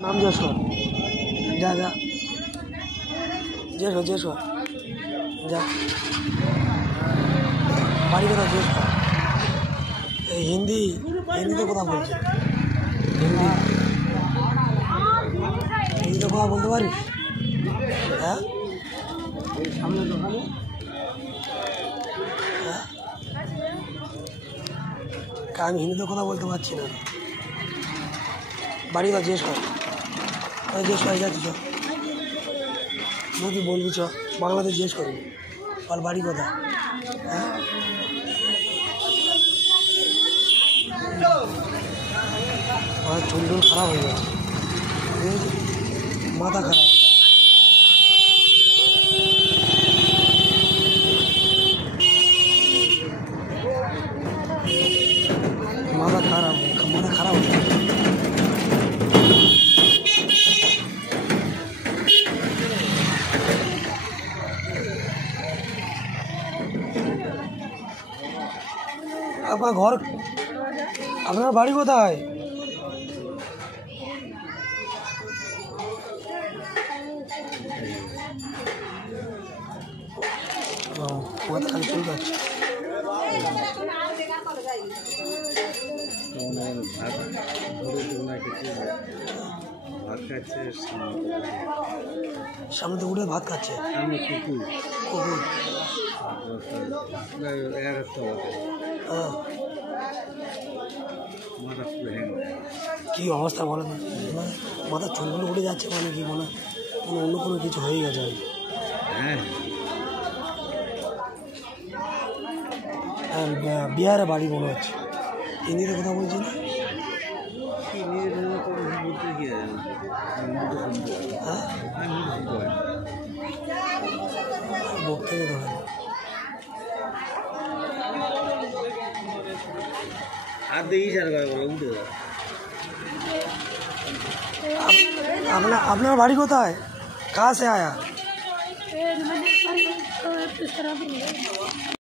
नाम जिज्ञेस कर जा जा जिज्ञेस कर जा बाड़ी कथा जिज्ञेस कर हिंदी हिंदी कथा बोलছে हिंदी कथा बोलते পারিস হ্যাঁ সামনে দোকানে আমি হিন্দিতে কথা বলতে পারছি না বাড়ি কথা জিজ্ঞেস কর জিজ্ঞেস করে যাচ্ছি চ কি বলবি চ বাংলাতে জিজ্ঞেস করবি বল বাড়ি কথা হ্যাঁ আমার চুল খারাপ হয়ে গেছে মাথা খারাপ माथा खराब हो गया आपका घर अपना बाड़ी कोথায় बहुत खाली चल যাচ্ছে সামনে উঠে ভাত খাচ্ছে কি অবস্থা বলে মাথা চুলগুলো উঠে যাচ্ছে মানে কি মনে অন্য কোনো কিছু হয়ে গেছে বিহারে বাড়ি মনে হচ্ছে হিন্দিতে কথা বলছি না বলতে আপনার বাড়ি কোথায় कहाँ से आया